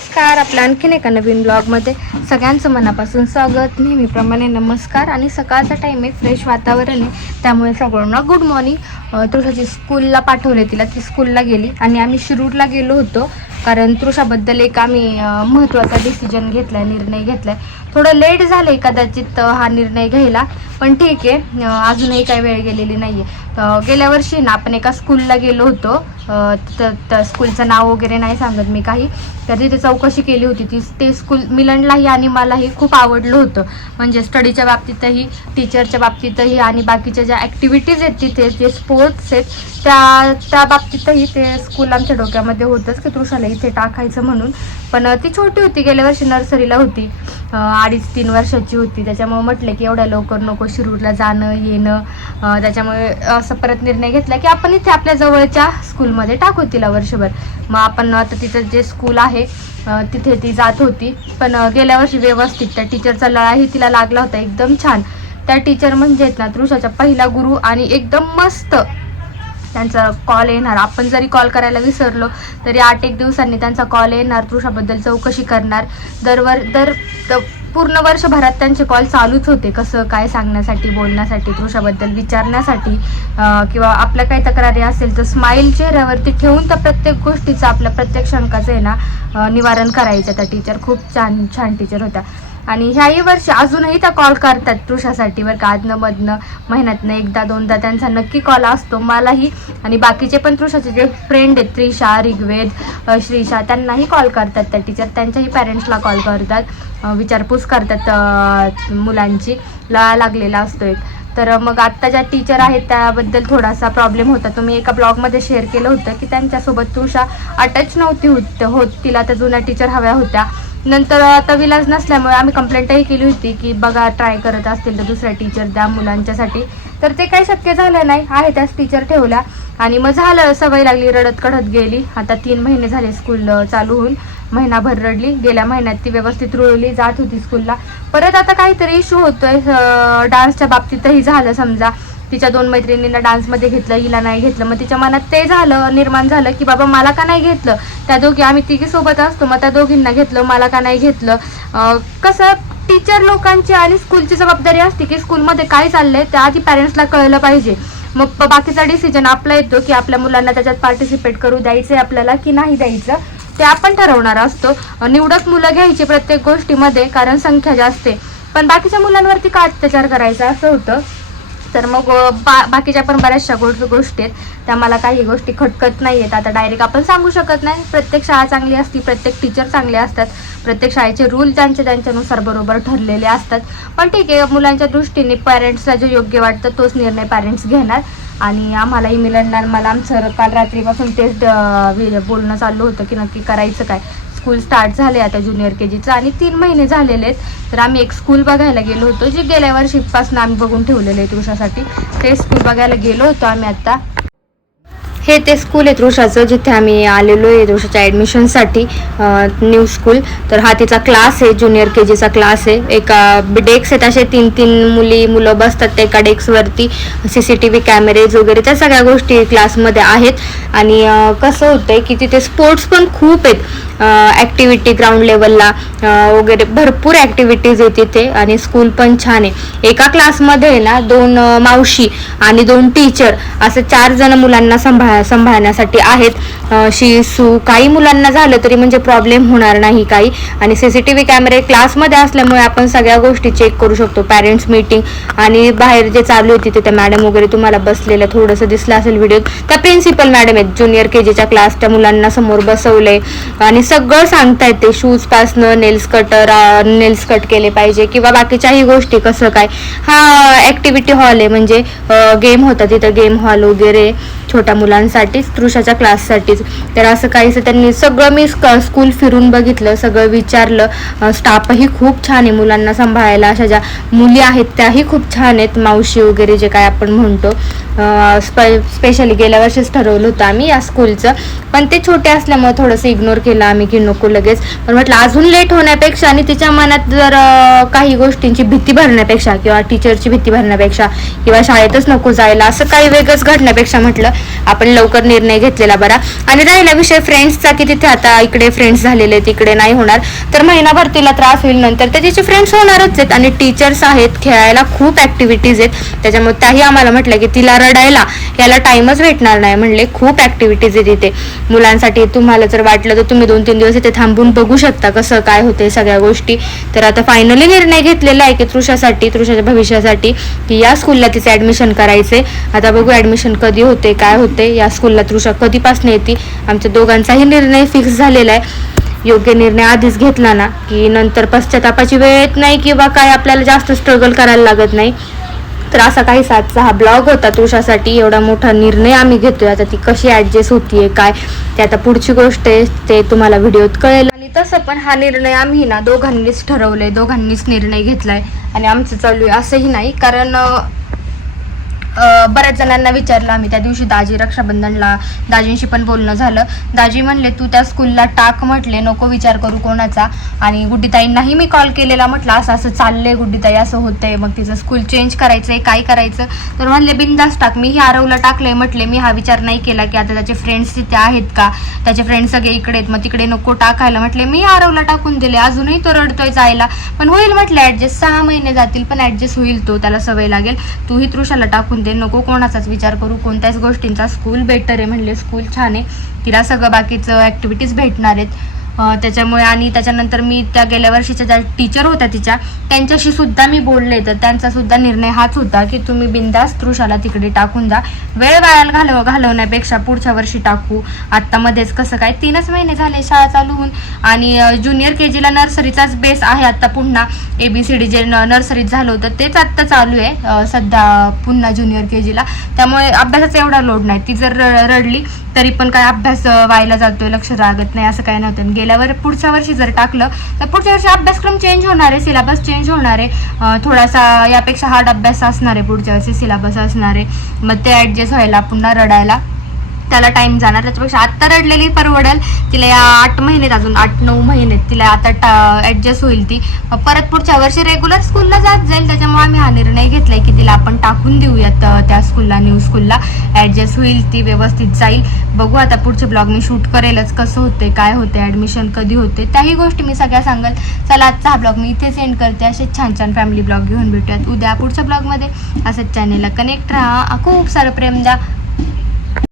नमस्कार. आपल्या आणखीन एका नवीन ब्लॉगमध्ये सगळ्यांचं मनापासून स्वागत. नेहमीप्रमाणे नमस्कार आणि सकाळचा टाईम आहे फ्रेश वातावरण आहे. त्यामुळे सगळ्यांना गुड मॉर्निंग तृषाची स्कूलला पाठवले तिला. ती स्कूलला गेली आणि आम्ही शिरूरला गेलो होतो. कारण तृषाबद्दल एक आम्ही महत्त्वाचा डिसिजन घेतलाय निर्णय घेतलाय. थोडं लेट झालंय कदाचित हा निर्णय घ्यायला पण ठीक आहे. अजूनही काही वेळ गेलेली नाही आहे गेल्या वर्षी ना आपण एका स्कूलला गेलो होतो. तर त्या स्कूलचं नाव वगैरे नाही सांगत मी काही. तर तिथे चौकशी केली होती. ती ते स्कूल मिलनलाही आणि मलाही खूप आवडलं होतं. म्हणजे स्टडीच्या बाबतीतही टीचरच्या बाबतीतही आणि बाकीच्या ज्या ॲक्टिव्हिटीज आहेत तिथे जे स्पोर्ट्स आहेत त्या त्या बाबतीतही ते स्कूल आमच्या डोक्यामध्ये होतंच की तृषाला इथे टाकायचं म्हणून. पण ती छोटी होती. गेल्या वर्षी नर्सरीला होती. अडीच तीन वर्षाची होती. त्याच्यामुळे म्हटलं की एवढ्या लवकर नको शिरूरला जाणं येणं. त्याच्यामुळे असं परत निर्णय घेतला की आपण इथे आपल्या जवळच्या स्कूलमध्ये टाकू तिला वर्षभर. मग आपण आता तिथं जे स्कूल आहे तिथे ती जात होती. पण गेल्या वर्षी व्यवस्थित त्या टीचरचा लळाही तिला लागला होता. एकदम छान. त्या टीचर म्हणजे आहेत ना तृषाचा पहिला गुरु आणि एकदम मस्त त्यांचा कॉल येणार. आपण जरी कॉल करायला विसरलो तरी आठ एक दिवसांनी त्यांचा कॉल येणार. तृषाबद्दल चौकशी करणार. दरवर दर पूर्ण वर्षभरात त्यांचे कॉल चालूच होते. कसं काय सांगण्यासाठी बोलण्यासाठी तृषाबद्दल विचारण्यासाठी किंवा आपल्या काही तक्रारी असेल तर स्माईल चेहऱ्यावरती ठेवून त्या प्रत्येक गोष्टीचं आपल्या प्रत्येक शंकाचं आहे ना निवारण करायचं. त्या टीचर खूप छान छान टीचर होत्या. आणि ह्याही वर्षी अजूनही त्या कॉल करतात तृषासाठी बरं का. आदनं मधनं महिन्यातनं एकदा दोनदा त्यांचा नक्की कॉल असतो. मलाही आणि बाकीचे पण तृषाचे जे फ्रेंड आहेत त्रिशा ऋग्वेद श्रीशा त्यांनाही कॉल करतात त्या टीचर त्यांच्याही पॅरेंट्सला कॉल करतात. विचारपूस करतात मुलांची. लळा लागलेला असतो एक. तर मग आत्ता ज्या टीचर आहेत त्याबद्दल थोडासा प्रॉब्लेम होता. तुम्ही एका ब्लॉगमध्ये शेअर केलं होतं की त्यांच्यासोबत तुषा अटॅच नव्हती होत होत. तिला त्या जुन्या टीचर हव्या होत्या. नंतर आता विलाज नसल्यामुळे आम्ही कंप्लेंटही केली होती की बघा ट्राय करत असतील तर दुसऱ्या टीचर द्या मुलांच्यासाठी. तर ते काही शक्य झालं नाही. आहे त्याच टीचर ठेवल्या आणि मग झालं सवय लागली रडत कढत गेली. आता तीन महिने झाले स्कूल चालू होऊन. महिनाभर रडली. गेल्या महिन्यात ती व्यवस्थित रुळली जात होती स्कूलला परत आता काहीतरी इश्यू होतोय. डान्सच्या बाबतीतही झालं समजा. तिच्या दोन मैत्रिणींना डान्समध्ये घेतलं हिला नाही घेतलं. मग तिच्या मनात ते झालं निर्माण झालं की बाबा मला का नाही घेतलं? त्या दोघी आम्ही तिघी सोबत असतो मग त्या दोघींना घेतलं मला का नाही घेतलं? कसं टीचर लोकांची आणि स्कूलची जबाबदारी असते की स्कूलमध्ये काय चाललंय त्या आधी पॅरेंट्सला कळलं पाहिजे. मग बाकीचा डिसिजन आपला येतो की आपल्या मुलांना त्याच्यात पार्टिसिपेट करू द्यायचंय आपल्याला की नाही द्यायचं ते आपण ठरवणार असतो. निवडक मुलं घ्यायची प्रत्येक गोष्टीमध्ये कारण संख्या जास्त आहे. पण बाकीच्या मुलांवरती का अत्याचार करायचा? असं होतं. तर मग बा बाकीच्या पण बऱ्याचशा गोष्टी गोष्टी आहेत. त्या मला काही गोष्टी खटकत नाही आहेत आता डायरेक्ट आपण सांगू शकत नाही. प्रत्येक शाळा चांगली असती प्रत्येक टीचर चांगले असतात. प्रत्येक शाळेचे रूल त्यांचे त्यांच्यानुसार बरोबर ठरलेले असतात. पण ठीक आहे मुलांच्या दृष्टीने पॅरेंट्सला जे योग्य वाटतं तोच निर्णय पॅरेंट्स घेणार. आणि आम्हालाही मिळणार मला आमचं काल रात्रीपासून तेच बोलणं चाललं होतं की नक्की करायचं काय. स्कूल स्टार्ट झाले आता ज्युनियर के जीचं आणि तीन महिने झालेले आहेत. तर आम्ही एक स्कूल बघायला गेलो होतो जे गेल्या वर्षीपासून आम्ही बघून ठेवलेले आहे तुषासाठी ते स्कूल बघायला गेलो होतो आम्ही आता. हे ते स्कूल आहे तृषाचं जिथे आम्ही आलेलो आहे तृषाच्या ॲडमिशनसाठी न्यू स्कूल तर हा तिचा क्लास आहे ज्युनियर के जीचा क्लास आहे. एका डेक्स आहेत असे तीन तीन मुली मुलं बसतात त्या एका डेस्कवरती C C T V cameras वगैरे त्या सगळ्या गोष्टी क्लासमध्ये आहेत. आणि कसं होतं आहे की तिथे स्पोर्ट्स पण खूप आहेत. ॲक्टिव्हिटी ग्राउंड लेवलला वगैरे भरपूर ॲक्टिव्हिटीज आहे तिथे आणि स्कूल पण छान आहे. एका क्लासमध्ये ना दोन मावशी आणि दोन टीचर असे चार जण मुलांना सांभाळ सांभाळण्यासाठी आहेत. शी सू काही मुलांना झालं तरी म्हणजे प्रॉब्लेम होणार नाही काही. आणि सी सी टी व्ही कॅमेरे क्लासमध्ये असल्यामुळे आपण सगळ्या गोष्टी चेक करू शकतो. पॅरेंट्स मीटिंग आणि बाहेर जे चालू होती तिथे मॅडम वगैरे तुम्हाला बसलेलं थोडंसं दिसलं असेल व्हिडिओ त्या प्रिन्सिपल मॅडम आहेत ज्युनियर के जीच्या क्लासच्या मुलांना समोर बसवलंय. आणि सगळं सांगतायत ते शूज पासनं नेल्स कटर नेल्स कट केले पाहिजे किंवा बाकीच्याही गोष्टी कसं काय. हा ऍक्टिव्हिटी हॉल आहे. म्हणजे गेम होता तिथं गेम हॉल वगैरे. छोट्या मुलांसाठीच तृषाच्या क्लाससाठीच तर असं काहीच त्यांनी सगळं मी स्कूल फिरून बघितलं सगळं विचारलं. स्टाफही खूप छान आहे मुलांना सांभाळायला. अशा ज्या मुली आहेत त्याही खूप छान आहेत. मावशी वगैरे जे काय आपण म्हणतो. स्पेशली गेल्या वर्षीच ठरवलं होतं आम्ही या स्कूलचं पण ते छोटे असल्यामुळे थोडंसं इग्नोर केलं आम्ही की नको लगेच. पण म्हटलं अजून लेट होण्यापेक्षा आणि तिच्या मनात जर काही गोष्टींची भीती भरण्यापेक्षा किंवा टीचरची भीती भरण्यापेक्षा किंवा शाळेतच नको जायला असं काही वेगळंच घडण्यापेक्षा म्हटलं आपण लवकर निर्णय घेतलेला बरा. आणि राहिला विषय फ्रेंड्सचा की तिथे आता इकडे फ्रेंड्स झालेले आहेत इकडे नाही होणार. तर महिनाभर तिला त्रास होईल नंतर. तर तिचे फ्रेंड्स होणारच आहेत आणि टीचर्स आहेत खेळायला खूप ऍक्टिव्हिटीज आहेत. त्याच्यामुळे त्याही आम्हाला म्हटलं की तिला रडायला याला टाइमच भेटणार नाही म्हणले. खूप ऍक्टिव्हिटीज आहेत इथे. मुलांसाठी तुम्हाला जर वाटलं तर तुम्ही दोन तीन दिवस इथे थांबून बघू शकता कसं काय होते सगळ्या गोष्टी. तर आता फायनली निर्णय घेतलेला आहे की तृषासाठी तृषाच्या भविष्यासाठी की या स्कूलला तिचं ऍडमिशन करायचे आता बघू ऍडमिशन कधी होते काय काय होते या स्कूलला तृषा कधीपासून येते? आमच्या दोघांचाही निर्णय फिक्स झालेला आहे. योग्य निर्णय आधीच घेतला ना की नंतर पश्चातापाची वेळ येत नाही किंवा काय आपल्याला जास्त स्ट्रगल करायला लागत नाही. तर असा काही सातचा हा ब्लॉग होता तुषासाठी एवढा मोठा निर्णय आम्ही घेतोय. आता ती कशी ॲडजस्ट होतीये काय? ते आता पुढची गोष्ट आहे ते तुम्हाला व्हिडिओत कळेल. आणि तसं पण हा निर्णय आम्ही ना दोघांनीच ठरवलंय दोघांनीच निर्णय घेतलाय. आणि आमचं चालू आहे असंही नाही. कारण बऱ्याच जणांना विचारलं आम्ही त्या दिवशी दाजी रक्षाबंधनला दाजींशी पण बोलणं झालं. दाजी म्हणले तू त्या स्कूलला टाक म्हटले नको विचार करू कोणाचा. आणि गुड्डीताईंनाही मी कॉल केलेला म्हटलं असं असं चाललंय गुड्डीताई असं होतंय मग तिचं स्कूल चेंज करायचंय काय करायचं? तर म्हणले बिंदास टाक मी हे आरवला टाकलंय म्हटले मी हा विचार नाही केला की आता त्याचे फ्रेंड्स तिथे आहेत का? त्याचे फ्रेंड्स सगळे इकडे आहेत मग तिकडे नको टाकायला. म्हटले मी आरवला टाकून दिले अजूनही तो रडतोय जायला. पण होईल म्हटलं ऍडजस्ट सहा महिने जातील पण ऍडजस्ट होईल तो त्याला सवय लागेल. तूही तृषाला टाकून दे नको कोणाचाच विचार करू कोणत्याच गोष्टींचा स्कूल बेटर आहे म्हणले स्कूल छान आहे. तिला सगळं बाकीचं ऍक्टिव्हिटीज भेटणार आहेत. त्याच्यामुळे आणि त्याच्यानंतर मी त्या गेल्या वर्षीच्या ज्या टीचर होत्या तिच्या त्यांच्याशी सुद्धा मी बोलले. तर त्यांचा सुद्धा निर्णय हाच होता की तुम्ही बिंदास तृषाला तिकडे टाकून जा. वेळ वायाला घालव घालवण्यापेक्षा पुढच्या वर्षी टाकू. आत्ता मध्येच कसं काय तीनच महिने झाले शाळा चालू होऊन आणि ज्युनियर के जीला नर्सरीचाच बेस आहे आता पुन्हा. A B C D J नर्सरीत झालं होतं तेच आत्ता चालू आहे. सध्या पुन्हा ज्युनियर के जीला त्यामुळे अभ्यासाचा एवढा लोड नाही. ती जर रडली तरी पण काय अभ्यास व्हायला जातोय लक्ष लागत नाही असं काय नव्हतं. आणि गेल्या वर पुढच्या वर्षी जर टाकलं तर पुढच्या वर्षी अभ्यासक्रम चेंज होणार आहे सिलेबस चेंज होणार आहे. थोडासा यापेक्षा हार्ड अभ्यास असणार आहे पुढच्या वर्षी सिलेबस असणार आहे. मग ते ऍडजस्ट व्हायला पुन्हा रडायला. त्याला टाइम जाणार. त्याच्यापेक्षा आत्ता रडलेली परवडेल. तिला या आठ महिन्यात अजून आठ नऊ महिन्यात तिला आता ऍडजस्ट होईल ती. परत पुढच्या वर्षी रेग्युलर स्कूलला जात जाईल. त्याच्यामुळे आम्ही हा निर्णय घेतलाय की तिला आपण टाकून देऊयात त्या स्कूलला न्यू स्कूलला ऍडजस्ट होईल ती व्यवस्थित जाईल. बघू आता पुढचे ब्लॉग मी शूट करेलच. कसं होते काय होते ऍडमिशन कधी होते त्याही गोष्टी मी सगळ्या सांगेल. चला आजचा हा ब्लॉग मी इथे सेंड करते. असे छान छान फॅमिली ब्लॉग घेऊन भेटूयात. उद्या पुढच्या ब्लॉगमध्ये असंच चॅनेलला कनेक्ट राहा. खूप सारं प्रेम द्या.